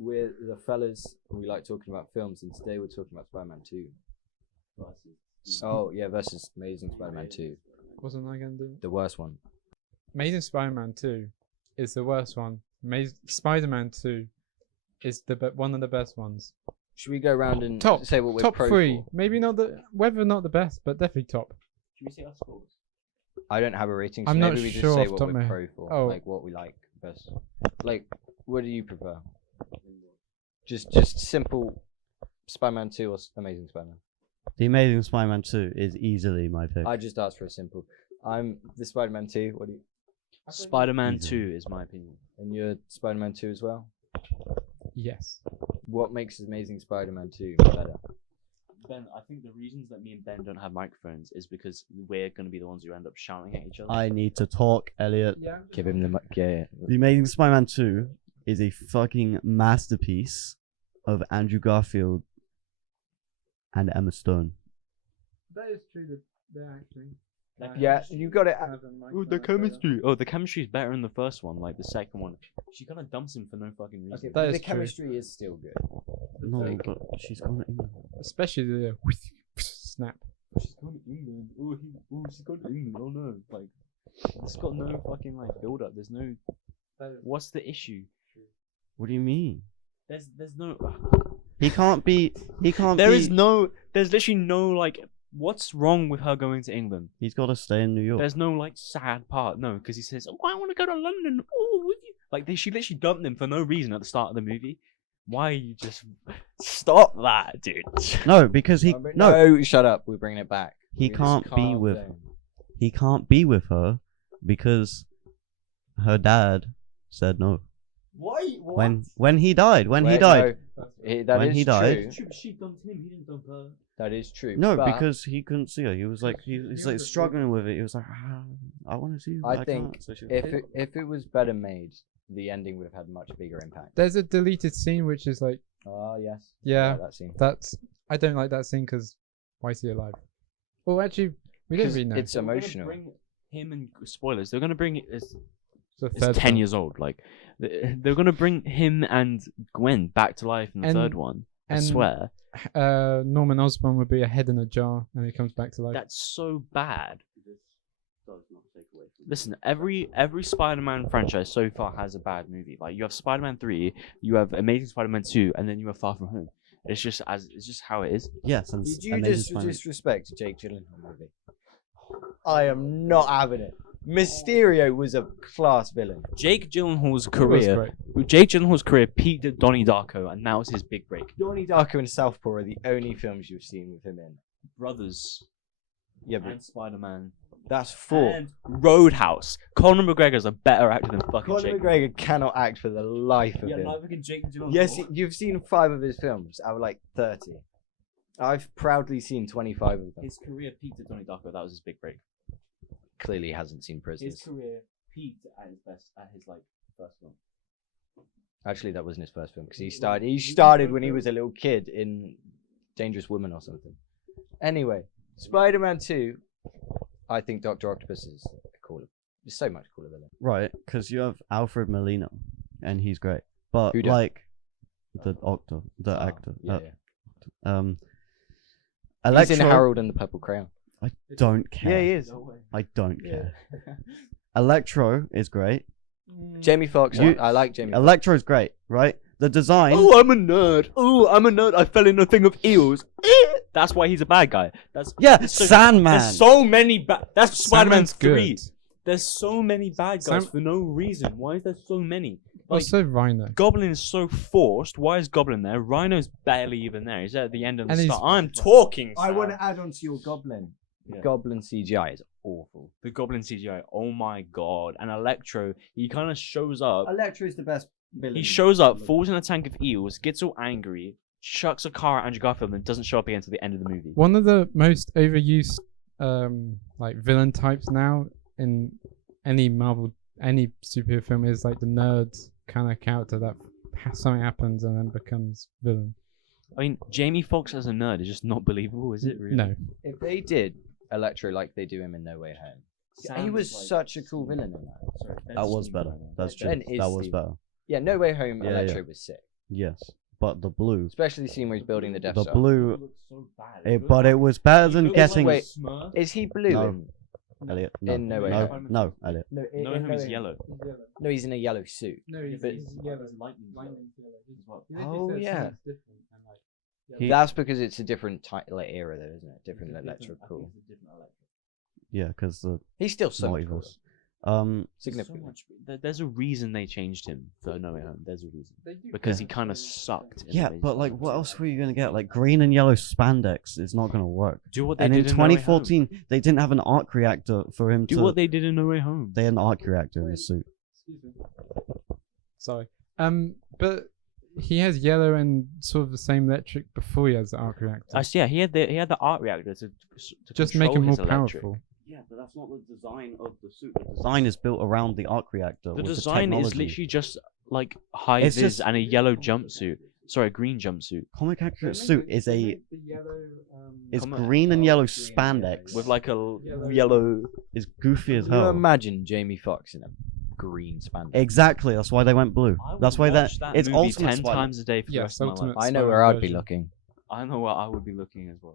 we're the fellas. We like talking about films, and today we're talking about Spider-Man 2. Oh yeah, versus Amazing Spider-Man 2. Wasn't I gonna do it? The worst one. Amazing Spider-Man 2 is the worst one. Amazing Spider-Man 2 is one of the best ones. Should we go around and say what we're top pro 3? for? Maybe not whether not the best, but definitely top. Should we say our scores? I don't have a rating, so I'm maybe not we sure just say off what the top we're of my pro for, Oh. like what we like best. Like, what do you prefer? Just simple Spider-Man 2 or Amazing Spider-Man? The Amazing Spider-Man 2 is easily my pick. I just asked for a simple. I'm the Spider-Man 2. What do you? Spider-Man 2 is my opinion. And you're Spider-Man 2 as well? Yes. What makes Amazing Spider-Man 2 better? Ben, I think the reasons that me and Ben don't have microphones is because we're going to be the ones who end up shouting at each other. I need to talk, Elliot. Yeah. Give him the mic. Yeah. The Amazing Spider-Man 2 is a fucking masterpiece of Andrew Garfield and Emma Stone. That is true. They're actually. Yeah, you got it. Oh, the chemistry. Oh, the chemistry is better in the first one, like the second one. She kind of dumps him for no fucking reason. Okay, That but is the true. chemistry is still good. No, but she's gone to England. Especially the snap. She's going to England. She's going to England. Oh no, like it's got no fucking like build up. There's no. What's the issue? What do you mean? There's no. He can't be. There's literally no like. What's wrong with her going to England? He's got to stay in New York. There's no like sad part, no, because he says, "Oh, I want to go to London." Oh, with you. Like she literally dumped him for no reason at the start of the movie. Why are you just stop that, dude? No, because he no, shut up. We're bringing it back. He We can't just be calm with. down. He can't be with her because her dad said no. Why? When he died. When he Wait, died. no, that When is he died- true. She dumped him. He didn't dump her. That is true. No, but because he couldn't see her. He was like he's like struggling with it. He was like, I want to see you. I but think can't." So she was if it was better made, the ending would have had much bigger impact. There's a deleted scene which is like, Oh yes. yeah, that scene. I don't like that scene because why is he alive? Well, actually, we don't 'Cause really know. it's They're gonna emotional. bring him and spoilers. They're gonna bring it's the it's third 10 one. years old. Like they're gonna bring him and Gwen back to life in the And- third one. I and- swear. Norman Osborn would be a head in a jar and he comes back to life. That's so bad. Listen, every Spider-Man franchise so far has a bad movie. Like you have Spider-Man 3, you have Amazing Spider-Man 2, and then you have Far From Home. It's just how it is. Yes, and Did you Amazing just Spider-Man. disrespect Jake Gyllenhaal movie? I am not having it. Mysterio was a class villain. Jake Gyllenhaal's It was career, great. Jake Gyllenhaal's career peaked at Donnie Darko, and now it's his big break. Donnie Darko and Southpaw are the only films you've seen with him in. Brothers Yeah, but and Spider-Man that's 4. and Roadhouse. Conor McGregor's a better actor than fucking Conor Jake. McGregor cannot act for the life of Yeah, him. like fucking Jake Gyllenhaal. Yes, you've seen 5 of his films out of like 30. I've proudly seen 25 of them. His career peaked at Donnie Darko. That was his big break. Clearly hasn't seen Prisoners. His career peaked at his best at his like first film. Actually, that wasn't his first film because he started when he was a little kid in Dangerous Woman or something. Anyway, Spider-Man 2, I think Dr. Octopus is cooler. He's so much cooler than him. Right, because you have Alfred Molina, and he's great. But Who does? like the actor, Yeah, yeah. He's Electro. in Harold and the Purple Crayon. I don't care. Yeah, he is. I don't Yeah. care. Electro is great. Jamie Foxx. I like Jamie. Foxx. Electro is great, right? The design. Oh, I'm a nerd. Oh, I'm a nerd. I fell in a thing of eels. That's why he's a bad guy. That's Yeah, so, Sandman. There's so many bad. That's Spider-Man Sandman's 3. good. There's so many bad guys for no reason. Why is there so many? Like, Also Rhino. Goblin is so forced. Why is Goblin there? Rhino's barely even there. He's at the end of the And he's- start. I'm talking. I Sam. want to add on to your Goblin. Yeah. Goblin CGI is awful. The Goblin CGI. Oh my god. And Electro, he kind of shows up. Electro is the best villain. He shows up, falls in a tank of eels, gets all angry, chucks a car at Andrew Garfield, and doesn't show up again until the end of the movie. One of the most overused like villain types now in any Marvel, any superhero film is like the nerd kind of character that something happens and then becomes villain. I mean, Jamie Foxx as a nerd is just not believable, is it? Really? No. If they did Electro like they do him in No Way Home, Sam he was is like- such a cool villain in that. Sorry, That was better. That's true. Ben is That was Steve. better. Yeah, No Way Home Yeah, Electro yeah. was sick. Yes, but the blue, Especially the scene where he's building the Death the Star. blue, looks so bad. but it was better He than looks getting. like Wait, Smurf. Is he blue? No. In... Elliot, no, In No Way no, Home. no, Elliot. No, No, him is yellow. No, he's in a yellow suit. No, he's, But- he's yellow. Lightning Oh, yeah. He- That's because it's a different era, though, isn't it? Different electrical. Yeah, because the He's still so much multiverse. cooler. So Significantly. much. There's a reason they changed him for No Way Home. There's a reason. Because he kind of sucked. in Yeah, Amazing but like, Spider-Man what 2. else were you gonna get? Like green and yellow spandex is not gonna work. Do what they And did in No Way Home. 2014, they didn't have an arc reactor for him Do to. what they did in No Way Home. They had an arc reactor in his suit. Excuse me. Sorry. But he has yellow and sort of the same electric before he has the arc reactor. Yeah, he had the art reactor to Just make control him more his electric. powerful. Yeah, but that's not the design of the suit. The design is built around the arc reactor. The with design is technology. literally just like high It's vis just- and a yellow jumpsuit. Sorry, a green jumpsuit Comic accurate suit is The yellow. is Come on. green and yellow spandex. with like a Yellow. yellow. is goofy as Can you hell. imagine Jamie Foxx in a green spandex? Exactly. That's why they went blue. I would That's why watch that it's movie Ultimate 10 Spider-Man. times a day for the Yes, rest of my Ultimate life. I know Spider-Man where I'd be version. looking. I know where I would be looking as well.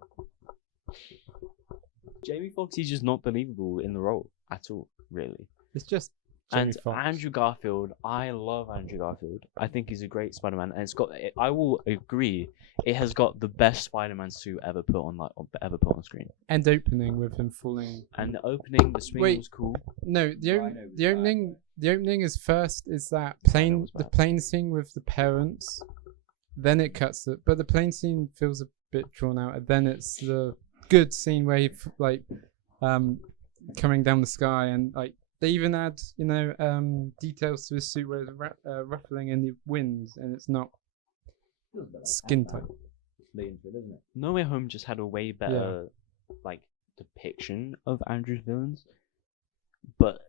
Jamie Foxx is just not believable in the role at all, really. It's just. Jamie And Foxx. Andrew Garfield, I love Andrew Garfield. I think he's a great Spider-Man, and I will agree, it has got the best Spider-Man suit ever put on screen. And opening with him falling. And the opening, the swing Wait. was cool. No, the opening is first is that plane the bad. plane scene with the parents, then it cuts it, but the plane scene feels a bit drawn out, and then it's the good scene where he coming down the sky, and like they even add details to his suit where it's ruffling in the wind, and it's not skin tight. No Way Home just had a way better like depiction of Andrew's villains. But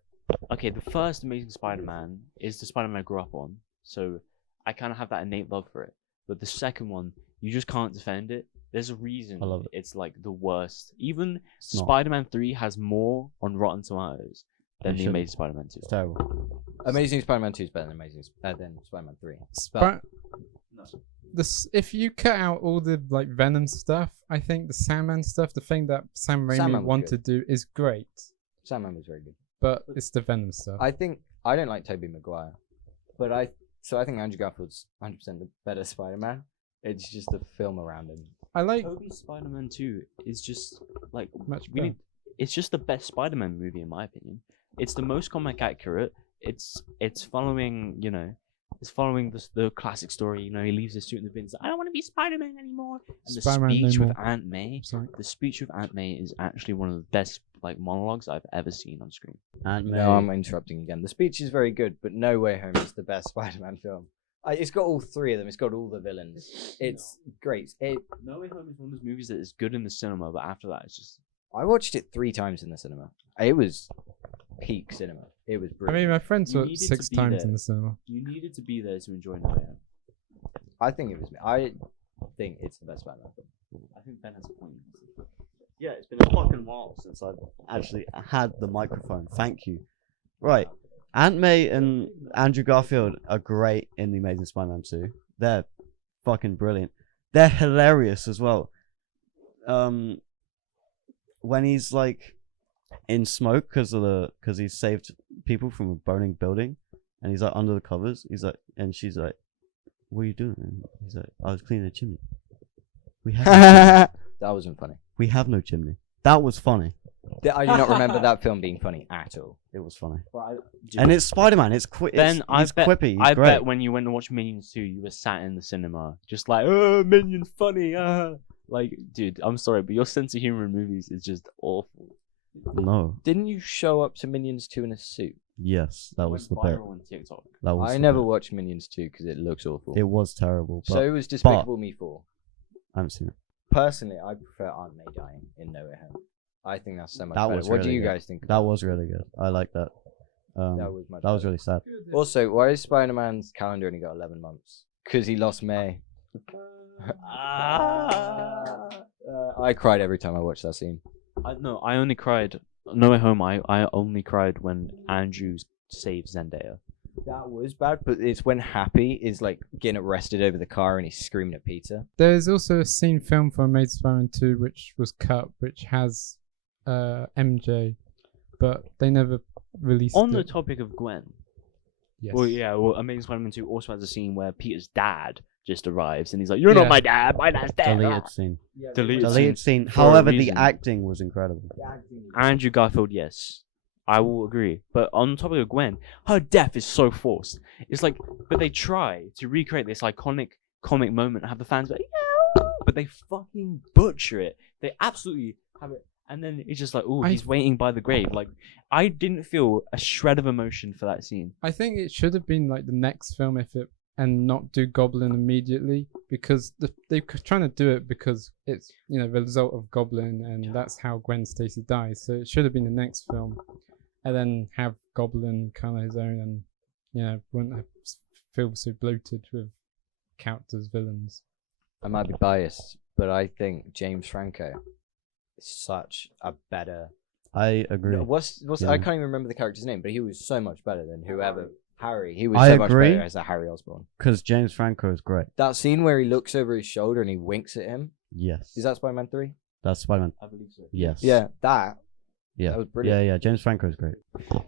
okay, the first Amazing Spider-Man is the Spider-Man I grew up on, so I kind of have that innate love for it. But the second one, you just can't defend it. There's a reason I love it. it's like the worst. Even It's not. Spider-Man 3 has more on Rotten Tomatoes than It the shouldn't. Amazing Spider-Man 2. It's terrible. Amazing Spider-Man 2 is better than Spider-Man 3. But if you cut out all the like Venom stuff, I think the Sandman stuff, the thing that Sam Raimi Sandman was wanted good. to do is great, Sandman was very good. but it's the Venom stuff. I don't like Tobey Maguire, but I think Andrew Garfield's 100% the better Spider-Man. It's just the film around him. I like Tobey's Spider-Man 2 is just like much we better. need, it's just the best Spider-Man movie in my opinion. It's the most comic accurate. It's following, it's following the classic story. He leaves his suit in the bin. He's like, I don't want to be Spider-Man anymore. And the Spider-Man no speech with more. Aunt May, Sorry. the speech with Aunt May is actually one of the best like monologues I've ever seen on screen. And No, I'm interrupting again. The speech is very good, but No Way Home is the best Spider-Man film. It's got all three of them. It's got all the villains. It's great. No Way Home is one of those movies that is good in the cinema, but after that, it's just I watched it 3 times in the cinema. It was peak cinema. It was I brilliant. mean, my friend You saw it needed 6 to be times there. in the cinema. you needed to be there to enjoy No Way Home. I think it's the best Spider-Man film. I think Ben has a point. yeah, it's been a fucking while since I've actually had the microphone. Thank you. Right. Aunt May and Andrew Garfield are great in The Amazing Spider-Man 2. They're fucking brilliant. They're hilarious as well. When he's like in smoke because he's saved people from a burning building, and he's like under the covers. He's like, and she's like, "What are you doing?" And he's like, "I was cleaning a chimney." We have no chimney. That wasn't funny. We have no chimney. That was funny. I do not remember that film being funny at all. It was funny. Dude, And it's Spider-Man. It's Ben, he's quippy. He's I great. bet when you went to watch Minions 2, you were sat in the cinema just like, oh, Minions funny. Like, dude, I'm sorry, but your sense of humor in movies is just awful. No. Didn't you show up to Minions 2 in a suit? Yes, that It was went the bit. viral on TikTok. That was. I the never bit. watched Minions 2 because it looks awful. It was terrible. But So was Despicable Me 4. I haven't seen it. Personally, I prefer Aunt May dying in No Way Home. I think that's so much That better. was What do really you good. guys think? That was really good. I like that. That was much That was better. really sad. Also, why is Spider-Man's calendar only got 11 months? Because he lost May. I cried every time I watched that scene. I only cried. No Way Home. I only cried when Andrew saved Zendaya. That was bad, but it's when Happy is like getting arrested over the car and he's screaming at Peter. There's also a scene filmed for Amazing Spider-Man 2 which was cut, which has MJ, but they never released On it. the topic of Gwen, Yes. well, Amazing Spider-Man 2 also has a scene where Peter's dad just arrives and he's like, "You're not my dad. My dad's dead." Deleted scene. Deleted Scene. for a However, the reason. acting was incredible. Andrew Garfield, yes, I will agree. But on the topic of Gwen, her death is so forced. It's like, but they try to recreate this iconic comic moment and have the fans like, yeah, but they fucking butcher it. They absolutely have it. And then it's just like, oh, he's waiting by the grave. Like, I didn't feel a shred of emotion for that scene. I think it should have been like the next film and not do Goblin immediately, because they're trying to do it because it's, you know, the result of Goblin, and that's how Gwen Stacy dies. So it should have been the next film, and then have Goblin kind of his own, and you know, wouldn't have feel so bloated with characters, villains. I might be biased, but I think James Franco is such a better. I agree. No, what's Yeah. I can't even remember the character's name, but he was so much better than whoever. Harry. He was I so much agree. better as a Harry Osborn. Because James Franco is great. That scene where he looks over his shoulder and he winks at him. Yes. Is that Spider-Man 3? That's Spider-Man. I believe so. Yes. Yeah, that Yeah. was brilliant. Yeah. James Franco is great.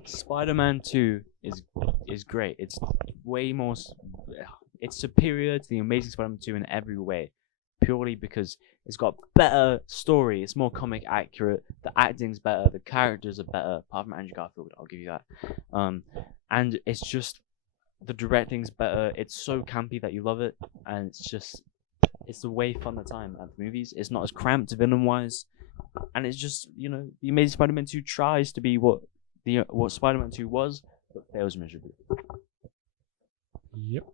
Spider-Man 2 is great. It's way more. It's superior to the Amazing Spider-Man 2 in every way, purely because it's got better story. It's more comic accurate. The acting's better. The characters are better. Apart from Andrew Garfield, I'll give you that. And it's just the directing's better. It's so campy that you love it, and it's a way funner time at the movies. It's not as cramped villain-wise, and it's just, you know, the Amazing Spider-Man 2 tries to be what Spider-Man 2 was, but fails miserably. Yep.